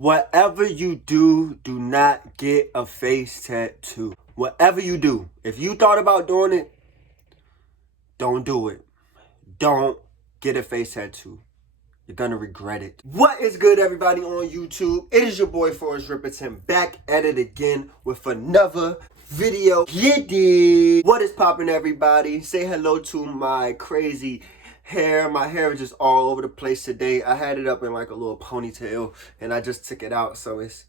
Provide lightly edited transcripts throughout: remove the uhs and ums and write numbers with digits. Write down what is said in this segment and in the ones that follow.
Whatever you do, do not get a face tattoo. Whatever you do, if you thought about doing it, don't do it. Don't get a face tattoo. You're gonna regret it. What is good, everybody on YouTube? It is your boy Forrest Ripperton back at it again with another video. What is poppin', everybody? Say hello to my crazy hair. My hair is just all over the place today. I had it up in like a little ponytail and I just took it out, so it's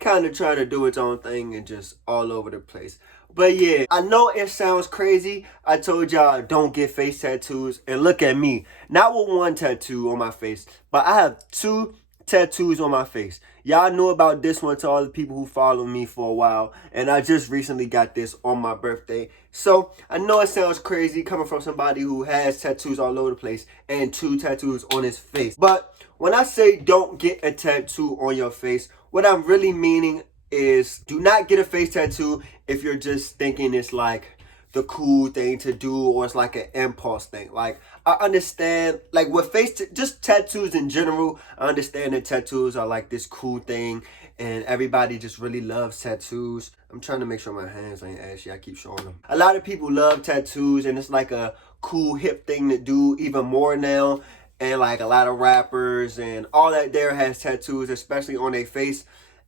kind of trying to do its own thing and just all over the place. But yeah, I know it sounds crazy. I told y'all don't get face tattoos, and look at me. Not with one tattoo on my face, but I have two tattoos on my face. Y'all know about this one, to all the people who follow me for a while, and I just recently got this on my birthday. So I know it sounds crazy coming from somebody who has tattoos all over the place and two tattoos on his face. But when I say don't get a tattoo on your face, what I'm really meaning is do not get a face tattoo if you're just thinking it's like the cool thing to do, or it's like an impulse thing. Like, I understand, like with just tattoos in general, I understand that tattoos are like this cool thing and everybody just really loves tattoos. I'm trying to make sure my hands ain't ashy. I keep showing them. A lot of people love tattoos and it's like a cool hip thing to do even more now. And like a lot of rappers and all that there has tattoos, especially on their face.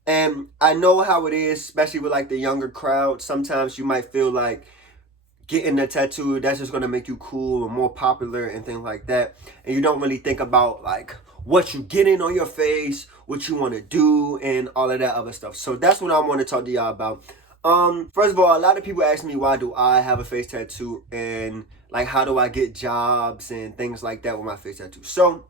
And I know how it is, especially with like the younger crowd. Sometimes you might feel like getting a tattoo, that's just gonna make you cool or more popular and things like that. And you don't really think about like what you getting on your face, what you want to do, and all of that other stuff. So that's what I want to talk to y'all about. First of all, a lot of people ask me, why do I have a face tattoo, and like how do I get jobs and things like that with my face tattoo. So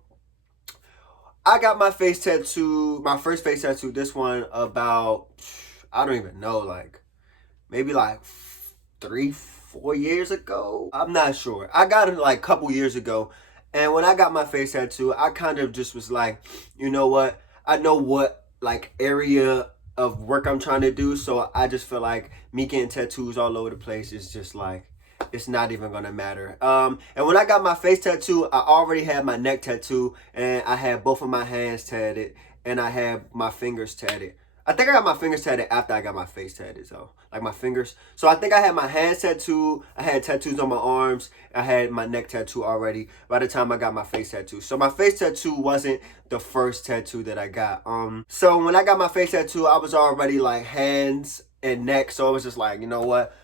I got my face tattoo, my first face tattoo, this one about, I don't even know, like maybe like 3-4 years ago. I'm not sure. I got it like a couple years ago. And when I got my face tattoo, I kind of just was like, you know what? I know what like area of work I'm trying to do. So I just feel like me getting tattoos all over the place is just like, it's not even gonna matter. And when I got my face tattoo, I already had my neck tattoo, and I had both of my hands tatted, and I had my fingers tatted. I think I got my fingers tatted after I got my face tatted, so like my fingers. So I think I had my hands tattoo, I had tattoos on my arms, I had my neck tattoo already by the time I got my face tattoo. So my face tattoo wasn't the first tattoo that I got. So when I got my face tattoo, I was already like hands and neck, so it was just like, you know what?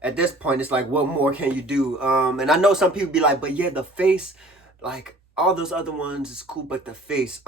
At this point, it's like, what more can you do? And I know some people be like, but yeah, the face, like all those other ones is cool, but the face.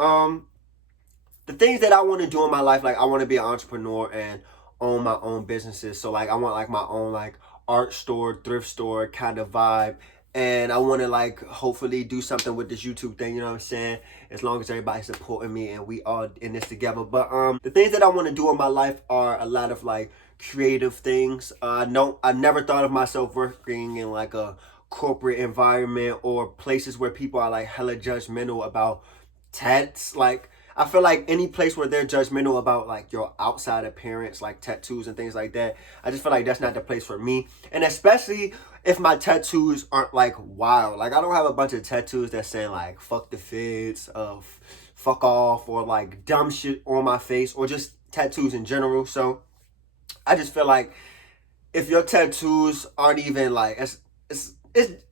The things that I want to do in my life, like I want to be an entrepreneur and own my own businesses. So like I want like my own like art store, thrift store kind of vibe. And I want to like hopefully do something with this YouTube thing, you know what I'm saying? As long as everybody's supporting me and we all in this together. But the things that I want to do in my life are a lot of like creative things. I never thought of myself working in like a corporate environment or places where people are like hella judgmental about tats. Like I feel like any place where they're judgmental about like your outside appearance, like tattoos and things like that, I just feel like that's not the place for me. And especially if my tattoos aren't like wild. Like I don't have a bunch of tattoos that say like fuck the feds, fuck off, or like dumb shit on my face, or just tattoos in general. So I just feel like if your tattoos aren't even like it's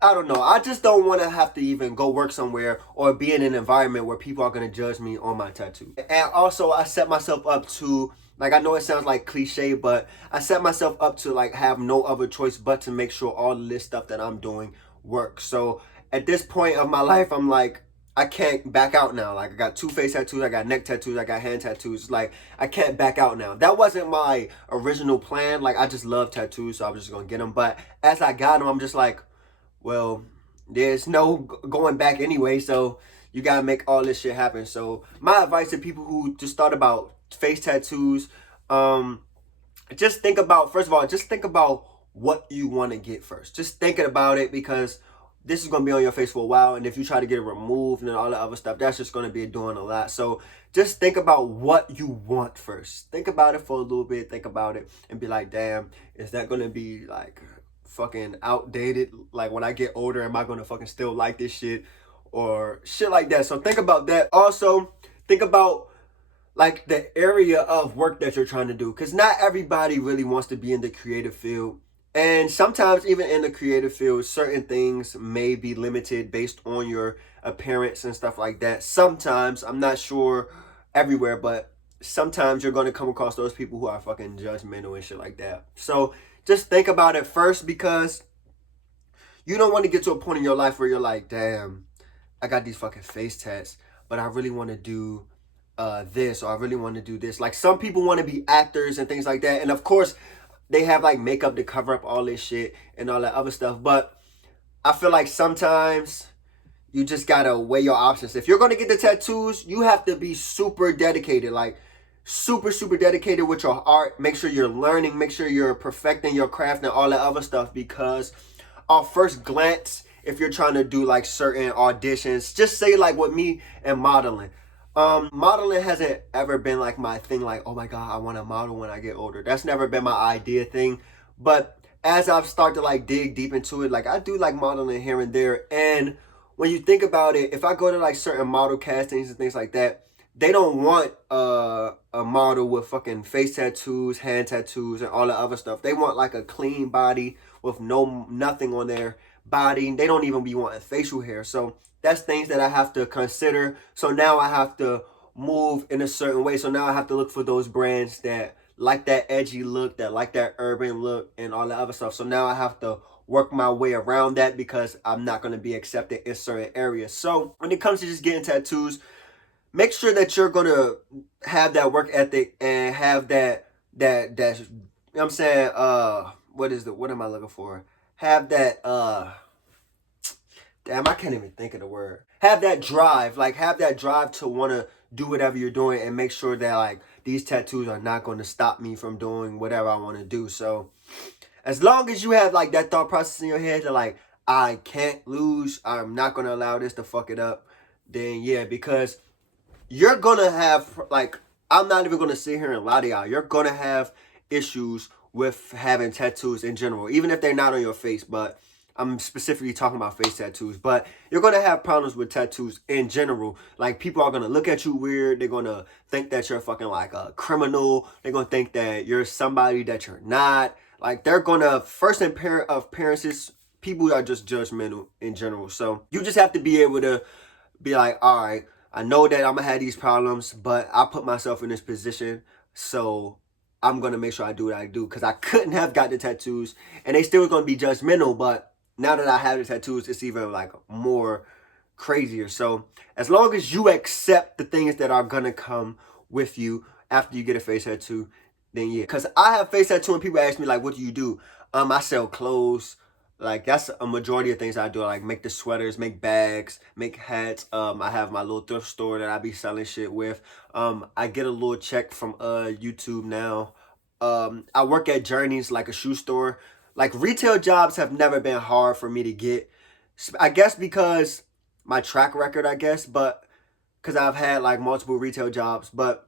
I don't know. I just don't want to have to even go work somewhere or be in an environment where people are going to judge me on my tattoo. And also I set myself up to, like, I know it sounds like cliche, but I set myself up to like have no other choice but to make sure all of this stuff that I'm doing works. So at this point of my life, I'm like, I can't back out now. Like I got two face tattoos, I got neck tattoos, I got hand tattoos. Like I can't back out now. That wasn't my original plan. Like I just love tattoos, so I was just gonna get them. But as I got them, I'm just like, well, there's no going back anyway. So you gotta make all this shit happen. So my advice to people who just thought about face tattoos, just think about, first of all, just think about what you want to get first. Just thinking about it, because this is going to be on your face for a while, and if you try to get it removed and all the other stuff, that's just going to be doing a lot. So just think about what you want first. Think about it for a little bit, think about it, and be like, damn, is that going to be like fucking outdated? Like when I get older, am I going to fucking still like this shit or shit like that? So think about that. Also think about like the area of work that you're trying to do, because not everybody really wants to be in the creative field. And sometimes even in the creative field, certain things may be limited based on your appearance and stuff like that. Sometimes, I'm not sure everywhere, but sometimes you're going to come across those people who are fucking judgmental and shit like that. So just think about it first, because you don't want to get to a point in your life where you're like, damn, I got these fucking face tats, but I really want to do this, or I really want to do this. Like, some people want to be actors and things like that. And of course, they have like makeup to cover up all this shit and all that other stuff. But I feel like sometimes you just gotta weigh your options. If you're gonna get the tattoos, you have to be super dedicated, like super, super dedicated with your art. Make sure you're learning, make sure you're perfecting your craft and all that other stuff, because off first glance, if you're trying to do like certain auditions, just say like with me and modeling. Modeling hasn't ever been like my thing, like, oh my God, I want to model when I get older. That's never been my idea thing. But as I've started to like dig deep into it, like I do like modeling here and there. And when you think about it, if I go to like certain model castings and things like that, they don't want a model with fucking face tattoos, hand tattoos, and all the other stuff. They want like a clean body with nothing on their body. They don't even be wanting facial hair. So that's things that I have to consider. So now I have to move in a certain way. So now I have to look for those brands that like that edgy look, that like that urban look, and all the other stuff. So now I have to work my way around that, because I'm not going to be accepted in certain areas. So when it comes to just getting tattoos, make sure that you're going to have that work ethic and have that you know what I'm saying, what am I looking for? Have that damn, I can't even think of the word. Have that drive, like have that drive to want to do whatever you're doing, and make sure that like these tattoos are not going to stop me from doing whatever I want to do. So as long as you have like that thought process in your head that like, I can't lose, I'm not going to allow this to fuck it up, then yeah, because you're going to have, like, I'm not even going to sit here and lie to y'all. You're going to have issues with having tattoos in general, even if they're not on your face, but I'm specifically talking about face tattoos. But you're going to have problems with tattoos in general. Like, people are going to look at you weird. They're going to think that you're fucking like a criminal. They're going to think that you're somebody that you're not. Like, they're going to, first appearances, people are just judgmental in general. So you just have to be able to be like, all right, I know that I'm going to have these problems, but I put myself in this position, so I'm going to make sure I do what I do, because I couldn't have got the tattoos, and they still going to be judgmental, but now that I have the tattoos, it's even like more crazier. So as long as you accept the things that are going to come with you after you get a face tattoo, then yeah. Because I have face tattoo and people ask me like, what do you do? I sell clothes. Like, that's a majority of things I do. I like make the sweaters, make bags, make hats. I have my little thrift store that I be selling shit with. I get a little check from YouTube now. I work at Journeys, like a shoe store. Like, retail jobs have never been hard for me to get. I guess because my track record, I guess, but because I've had like multiple retail jobs. But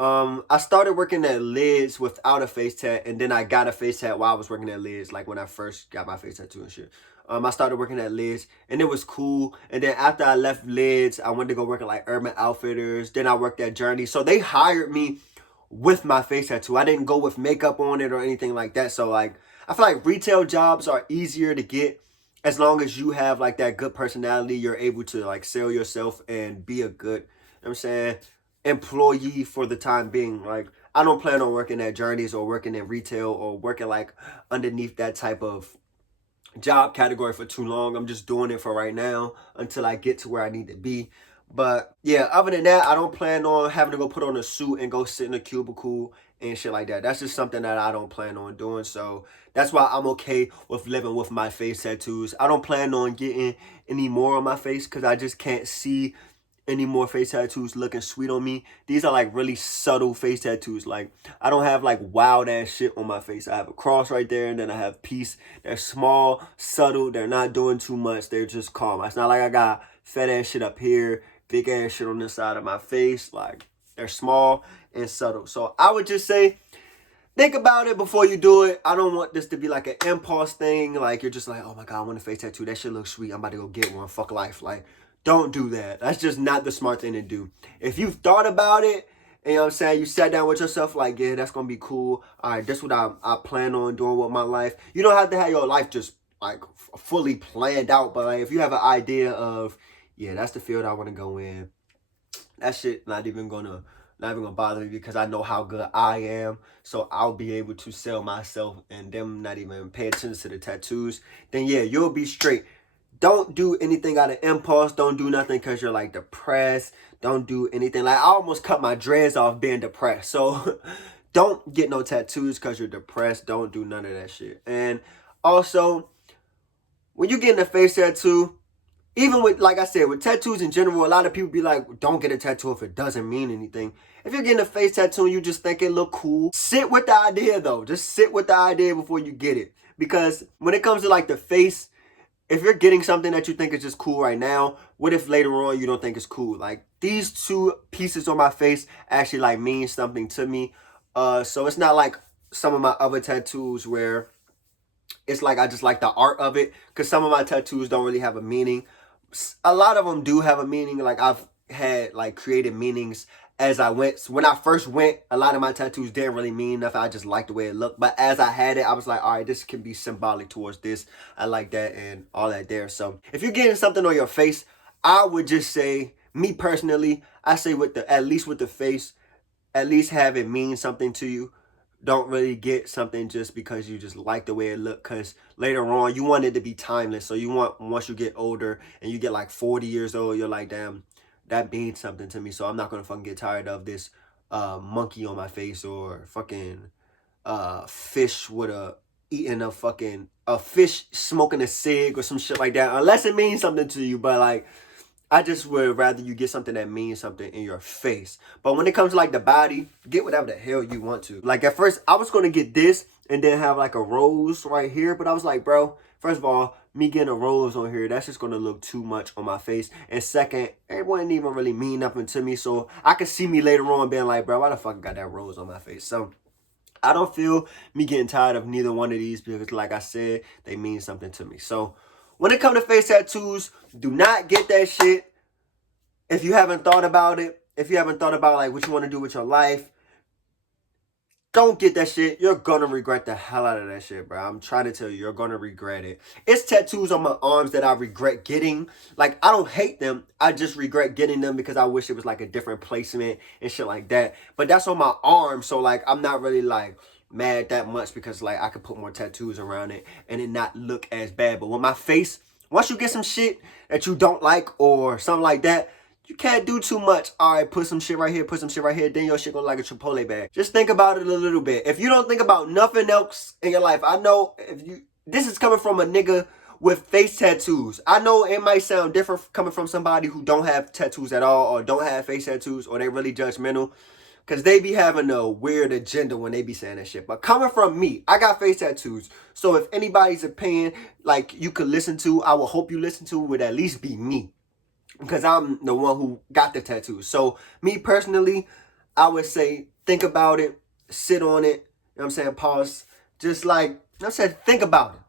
I started working at Lids without a face tat, and then I got a face tat while I was working at Lids, like when I first got my face tattoo and shit. I started working at Lids, and it was cool. And then after I left Lids, I went to go work at like Urban Outfitters. Then I worked at Journey. So they hired me with my face tattoo. I didn't go with makeup on it or anything like that. So like, I feel like retail jobs are easier to get as long as you have like that good personality. You're able to like sell yourself and be a good, you know what I'm saying, employee for the time being. Like, I don't plan on working at Journeys or working in retail or working like underneath that type of job category for too long. I'm just doing it for right now until I get to where I need to be. But yeah, other than that, I don't plan on having to go put on a suit and go sit in a cubicle and shit like that. That's just something that I don't plan on doing. So that's why I'm okay with living with my face tattoos. I don't plan on getting any more on my face because I just can't see any more face tattoos looking sweet on me. These are like really subtle face tattoos. Like, I don't have like wild ass shit on my face. I have a cross right there, and then I have peace. They're small, subtle. They're not doing too much. They're just calm. It's not like I got fat ass shit up here, big ass shit on this side of my face. Like, they're small and subtle. So I would just say, think about it before you do it. I don't want this to be like an impulse thing. Like, you're just like, oh my God, I want a face tattoo. That shit looks sweet. I'm about to go get one. Fuck life. Like, don't do that. That's just not the smart thing to do. If you've thought about it And you know what I'm saying? You sat down with yourself like, yeah, that's going to be cool. All right, that's what I plan on doing with my life. You don't have to have your life just like fully planned out. But like, if you have an idea of, yeah, that's the field I want to go in, that shit not even gonna bother me because I know how good I am. So I'll be able to sell myself and them not even pay attention to the tattoos. Then yeah, you'll be straight. Don't do anything out of impulse. Don't do nothing because you're like depressed. Don't do anything. Like I almost cut my dreads off being depressed. So don't get no tattoos because you're depressed. Don't do none of that shit. And also, when you get a face tattoo, even with, like I said, with tattoos in general, a lot of people be like, don't get a tattoo if it doesn't mean anything. If you're getting a face tattoo and you just think it look cool, sit with the idea though. Just sit with the idea before you get it. Because when it comes to like the face, if you're getting something that you think is just cool right now, what if later on you don't think it's cool? Like these two pieces on my face actually like mean something to me. So it's not like some of my other tattoos where it's like I just like the art of it, because some of my tattoos don't really have a meaning. A lot of them do have a meaning. Like I've had like created meanings as I went. So when I first went, a lot of my tattoos didn't really mean nothing. I just liked the way it looked. But as I had it, I was like, all right, this can be symbolic towards this. I like that and all that there. So if you're getting something on your face, I would just say, me personally, I say with the, at least with the face, at least have it mean something to you. Don't really get something just because you just like the way it look, because later on you want it to be timeless. So you want, once you get older and you get like 40 years old, you're like, damn, that means something to me. So I'm not gonna fucking get tired of this monkey on my face, or fucking fish with a eating a fish smoking a cig or some shit like that, unless it means something to you. But like, I just would rather you get something that means something in your face. But when it comes to like the body, get whatever the hell you want to. Like at first, I was going to get this and then have like a rose right here. But I was like, bro, first of all, me getting a rose on here, that's just going to look too much on my face. And second, it wouldn't even really mean nothing to me. So I could see me later on being like, bro, why the fuck I got that rose on my face? So I don't feel me getting tired of neither one of these, because like I said, they mean something to me. So when it comes to face tattoos, do not get that shit if you haven't thought about it. If you haven't thought about like what you want to do with your life, don't get that shit. You're gonna regret the hell out of that shit, bro. I'm trying to tell you, you're gonna regret it. It's tattoos on my arms that I regret getting. Like, I don't hate them. I just regret getting them because I wish it was like a different placement and shit like that. But that's on my arm, so like I'm not really like mad that much, because like I could put more tattoos around it and it not look as bad. But with my face, once you get some shit that you don't like or something like that, you can't do too much. All right, put some shit right here, put some shit right here, then your shit gonna like a Chipotle bag. Just think about it a little bit. If you don't think about nothing else in your life, I know if you, this is coming from a nigga with face tattoos. I know it might sound different coming from somebody who don't have tattoos at all, or don't have face tattoos, or they really judgmental, because they be having a weird agenda when they be saying that shit. But coming from me, I got face tattoos. So if anybody's opinion like you could listen to, I will hope you listen to, would at least be me, because I'm the one who got the tattoo. So me personally, I would say think about it, sit on it, you know what I'm saying, pause, just like, you know what I'm saying, think about it.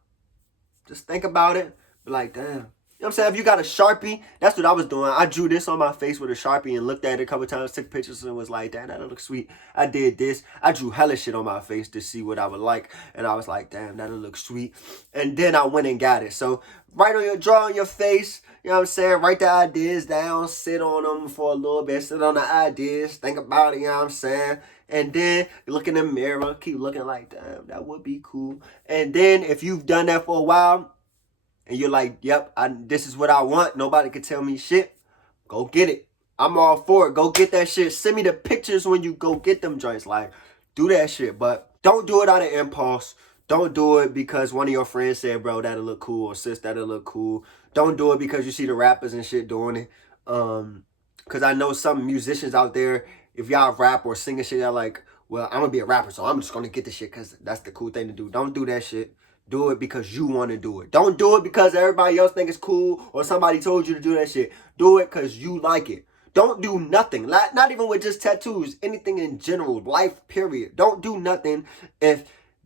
Just think about it, be like, damn. You know what I'm saying? If you got a Sharpie, that's what I was doing. I drew this on my face with a Sharpie and looked at it a couple times, took pictures, and was like, damn, that looks sweet. I did this. I drew hella shit on my face to see what I would like. And I was like, damn, that'll look sweet. And then I went and got it. So draw on your face, you know what I'm saying? Write the ideas down, sit on them for a little bit, sit on the ideas, think about it, you know what I'm saying? And then look in the mirror, keep looking like, damn, that would be cool. And then if you've done that for a while, and you're like, yep, this is what I want, nobody can tell me shit, go get it. I'm all for it. Go get that shit. Send me the pictures when you go get them joints. Like, do that shit. But don't do it out of impulse. Don't do it because one of your friends said, bro, that'll look cool, or sis, that'll look cool. Don't do it because you see the rappers and shit doing it. Because I know some musicians out there, if y'all rap or sing and shit, y'all like, well, I'm going to be a rapper, so I'm just going to get the shit because that's the cool thing to do. Don't do that shit. Do it because you want to do it. Don't do it because everybody else think it's cool or somebody told you to do that shit. Do it because you like it. Don't do nothing. Not even with just tattoos. Anything in general. Life, period. Don't do nothing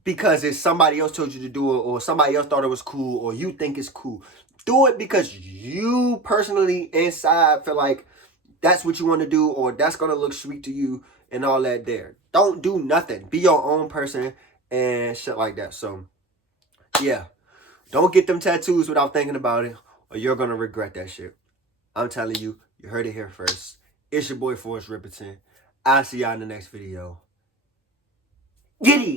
because it's somebody else told you to do it, or somebody else thought it was cool, or you think it's cool. Do it because you personally inside feel like that's what you want to do, or that's going to look sweet to you, and all that there. Don't do nothing. Be your own person and shit like that. So, yeah. Don't get them tattoos without thinking about it, or you're going to regret that shit. I'm telling you, you heard it here first. It's your boy, Forrest Ripperton. I'll see y'all in the next video. Giddy!